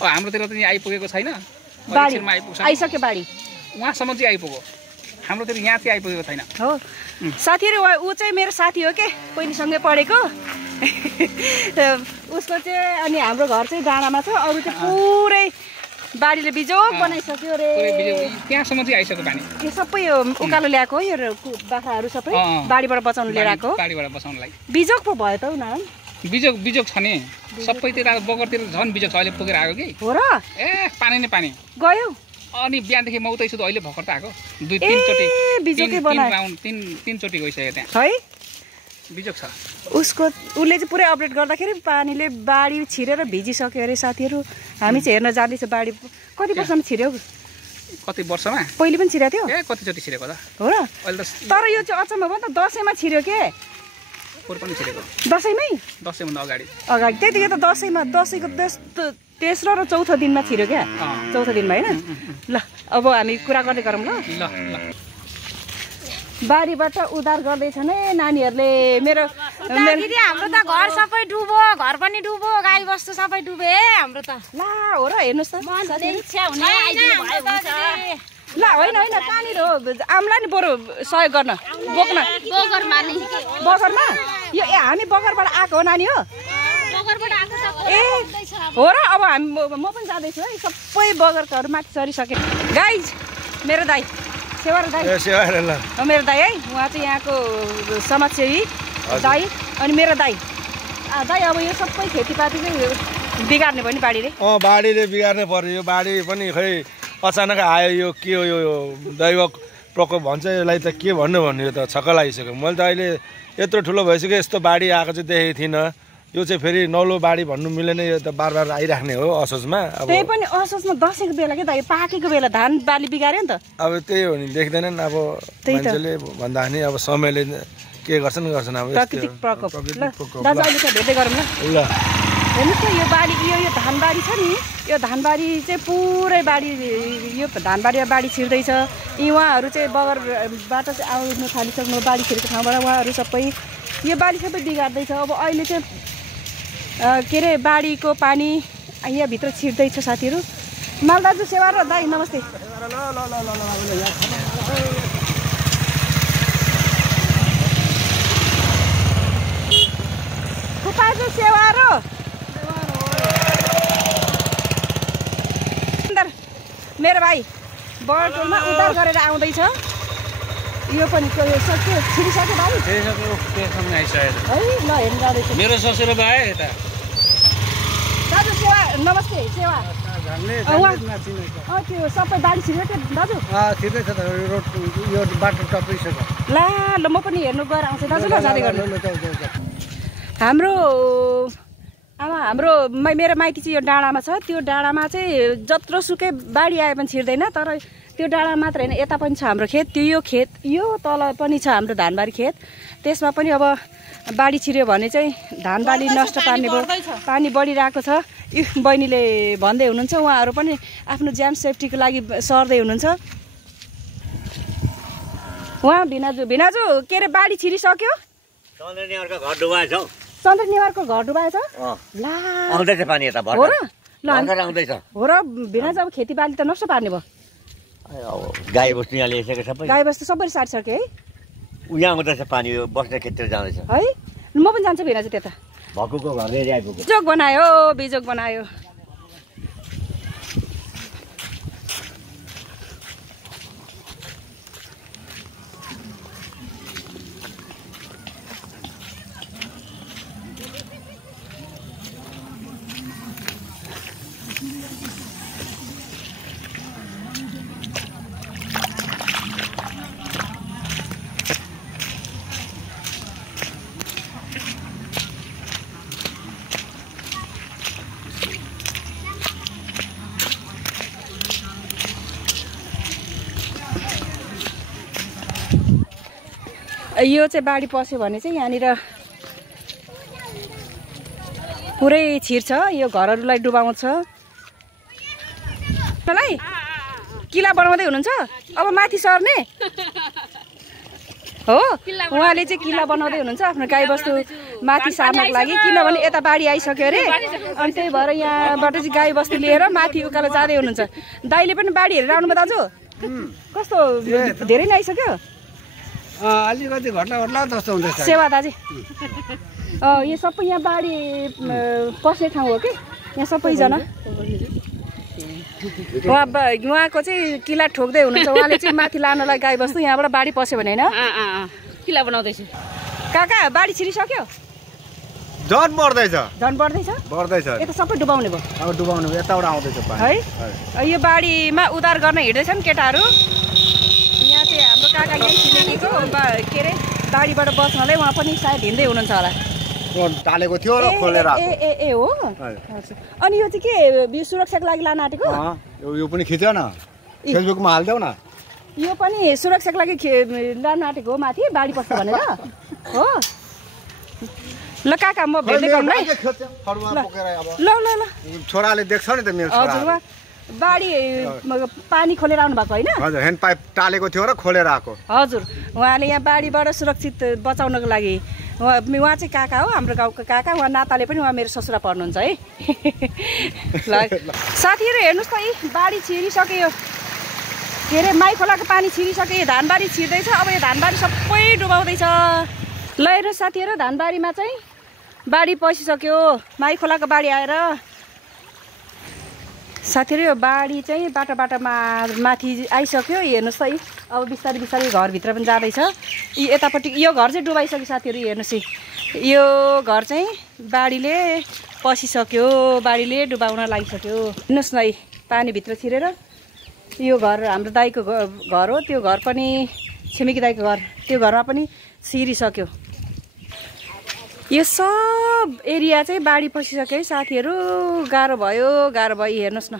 अब हाम्रोतिर त यहाँ आइपुगेको छैन बाढी आइसक्यो बाढी उहाँसम्म चाहिँ आइपुग्यो हाम्रोतिर यहाँ चाहिँ आइपुगेको छैन हो साथीहरु ऊ चाहिँ मेरो साथी हो के पहिलेसँगै पढेको उसको चाहिँ अनि हाम्रो घर चाहिँ डाँडामा छ अरु चाहिँ पुरै बाढीले बिजोग बनाइसक्यो रे त्यहाँसम्म चाहिँ आइसक्यो पानी यो सबै उकालो ल्याएको हो यो बाख्राहरू सबै बाढीबाट बचाउन लिएर आएको बाढीबाट बचाउनलाई बिजोग पो भयो त उ नारायण बिजोग छ नि सबैतिर बगरतिर झन् बिजोग छ अहिले पुगेर आएको कि हो र ए पानी नै पानी गयो अनि बिहानदेखि म उतै छु त अहिले भर्खर त आएको तीन चोटि गइसक्यो त्यहाँ है बिजोग छ उसको उसले चाहिँ पुरै अपडेट गर्दाखेरि पानीले बाढी छिरेर भिजिसक्यो अरे साथीहरु हामी चाहिँ हेर्न जाँदैछ बाढी कति वर्षमा छिर्यो कति वर्षमा पहिले पनि छिरेको थियो ए कति चोटि छिरेको त हो र तर यो चाहिँ अचम्म भयो त दशैंमा छिर्यो के पनि छिरेको दशैंभन्दा अगाडि त्यतिखेर त दशैंको तेस्रो र चौथो दिनमा छिर्यो क्या चौथो दिनमा हैन ल अब हामी कुरा गर्दै गरौँ ल बाढीबाट उद्धार गर्दैछन् है नानीहरूले मेरो दिदी हाम्रो त घर सबै डुबो घर पनि डुबो गाई बस्तु सबै डुबे हाम्रो त ला हो र हेर्नुस् त इच्छा हुने आइदिनु भयो हुन्छ ल होइन कहाँनिर हो आम्ला नि बरु सहयोग गर्न बोक्न बगरमा यो हामी बगरबाट आएको हो नानी हो ए हो र अब हामी म पनि जाँदैछु है सबै बगरकाहरू माथि चढिसके गाइज मेरो दाइ सेवा दाइ मेरो दाइ है उहाँ चाहिँ यहाँको समाजसेवी दाइ अनि मेरो दाइ अब यो सबै खेतीपाती चाहिँ बिगार्ने भयो नि बाढीले बाढीले बिगार्ने पर्यो यो बाढी पनि खै अचानक आयो यो के हो यो दैव प्रकोप भन्छ यसलाई त के भन्नु यो त छक्क लागिसक्यो मैले त अहिले यत्रो ठुलो भइसक्यो यस्तो बाढी आएको चाहिँ देखेको थिइनँ यो चाहिँ फेरि नौलो बाढी भन्नु मिलेन यो त बार आइराख्ने हो असोजमा अब त्यही पनि असोजमा दशैंको बेला के त यो पाकेको बेला धान बाली बिगार्यो नि त अब त्यही हो नि देख्दैनन् अब मान्छेले भन्दा नि अब समयले के गर्छन् अब प्राकृतिक प्रकोप ल दाजु अहिले चाहिँ भेट्दै गरौँ ल हेर्नुहोस् न यो बाढी यो धानबारी छ नि यो धानबारी चाहिँ पुरै बाढी यो धानबारीमा बाढी छिर्दैछ उहाँहरू चाहिँ बगरबाट चाहिँ आउनु थालिसक्नु बाढी छिरेको ठाउँबाट उहाँहरू सबै यो बाढी सबै बिगार्दैछ अब अहिले चाहिँ के अरे बाढीको पानी यहाँभित्र छिर्दैछ साथीहरू मालदाजु सेवा र दाइ नमस्ते फुपाजु सेवा र मेरो भाइ बगरटोलमा उद्धार गरेर आउँदैछ यो पनि सक्यो छिरिसक्यो भाइ है ल हेर्नु जाँदैछ मेरो ससुरा भाइ यता दाजु सेवा नमस्ते सेवा त्यो सबै बाढी छिर्यो के दाजु छिर्दैछ त रोड यो बाटो टप्पिसक्यो ला ल म पनि हेर्नु गएर आउँछु दाजु ल जाँदै गर्नु हाम्रो मेरो माइती चाहिँ यो डाँडामा छ त्यो डाँडामा चाहिँ जत्रोसुकै बाढी आए पनि छिर्दैन तर त्यो डाँडा मात्र होइन यता पनि छ हाम्रो खेत यो तल पनि छ हाम्रो धानबारी खेत त्यसमा पनि अब बाढी छिर्यो भने चाहिँ धानबाली नष्ट पार्ने भयो पानी बढिरहेको छ बहिनीले भन्दै हुनुहुन्छ उहाँहरू पनि आफ्नो ज्यान सेफ्टीको लागि सर्दै हुनुहुन्छ उहाँ भिनाजु के अरे बाढी छिरिसक्यो चन्द्र नेवारको घर डुबाएछ ला आउँदैछ पानी यता हो र ल आउँदैछ हो र भिनाजु अब खेतीबाली त नष्ट पार्ने भयो गाई बस्तु यहाँ ल्याइसक्यो सबै गाई बस्तु सबै साटिसक्यो है उहाँ आउँदैछ पानी यो बस्ने खेततिर जाँदैछ है म पनि जान्छु भिनाजु त्यता भक्कुको घर आइपुग्यो बिजोग बनायो यो चाहिँ बाढी पस्यो भने चाहिँ यहाँनिर पुरै छिर्छ यो घरहरूलाई डुबाउँछ किला बनाउँदै हुनुहुन्छ अब माथि सर्ने हो उहाँले चाहिँ किल्ला बनाउँदै हुनुहुन्छ आफ्नो गाईबस्तु माथि सार्नको लागि, किनभने यता बाढी आइसक्यो अरे। अनि त्यही भएर यहाँबाट चाहिँ गाईबस्तु लिएर माथि उकालो जाँदै हुनुहुन्छ। दाइले पनि बाढी हेरेर आउनुभयो दाजु? कस्तो धेरै नै आइसक्यो? अलिकति घट्ला जस्तो हुँदैछ। सेवा दाजु यो सबै यहाँ बाढी पस्ने ठाउँ हो कि यहाँ सबैजना? उहाँको चाहिँ किल्ला ठोक्दै हुनुहुन्छ। उहाँले चाहिँ माथि लानलाई गाईबस्तु यहाँबाट बाढी पस्यो भने होइन किल्ला बनाउँदैछु। काका बाढी छिरिसक्यो? झन् बढ्दैछ यता सबै डुबाउने भयो? अब डुबाउनु यताबाट आउँदैछ पानी है। यो बाढीमा उद्धार गर्न हिँड्दैछन् केटाहरू। यहाँ चाहिँ हाम्रो काका यही छिमेकीको के अरे बाढीबाट बस्नलाई उहाँ पनि सायद हिँड्दै हुनुहुन्छ होला। टालेको थियो र खोलेर ए हो। अनि यो चाहिँ के यो सुरक्षाको लागि लान आँटेको? यो पनि खिच्यो न, फेसबुकमा हालिदेऊ न। यो पनि सुरक्षाको लागि लान आँटेको हो माथि बाढी पस्छ भनेर हो। ल काका म भेट्दै गर्नु है। ल ल ल छोराले देख्छ नि त मेरो छोरा। हजुर बाढी पानी खोलेर आउनु भएको होइन? हजुर ह्यान्ड पाइप टालेको थियो र खोलेर आएको। हजुर उहाँले यहाँ बाढीबाट सुरक्षित बचाउनको लागि उहाँ चाहिँ काका हो, हाम्रो गाउँको काका। उहाँ नाताले पनि उहाँ मेरो ससुरा पर्नुहुन्छ है। ल साथीहरू हेर्नुहोस् त यी बाढी छिरिसक्यो। के अरे माई खोलाको पानी छिरिसक्यो। धानबारी छिर्दैछ। अब यो धानबारी सबै डुबाउँदैछ। ल हेर्नुहोस् साथीहरू धानबारीमा चाहिँ बाढी पसिसक्यो। माई खोलाको बाढी आएर साथीहरू यो बाढी चाहिँ बाटामा माथि आइसक्यो। हेर्नुहोस् त यी अब बिस्तारै बिस्तारै घरभित्र पनि जाँदैछ। यतापट्टि यो घर चाहिँ डुबाइसक्यो साथीहरू। हेर्नुहोस् यो घर चाहिँ बाढीले पसिसक्यो, बाढीले डुबाउन लागिसक्यो। हेर्नुहोस् न यी पानीभित्र छिरेर यो घर हाम्रो दाइको घर हो। त्यो घर पनि छिमेकी दाइको घर, त्यो घरमा पनि छिरिसक्यो। यो सब एरिया चाहिँ बाढी पसिसक्यो है साथीहरू। गाह्रो भयो हेर्नुहोस् न।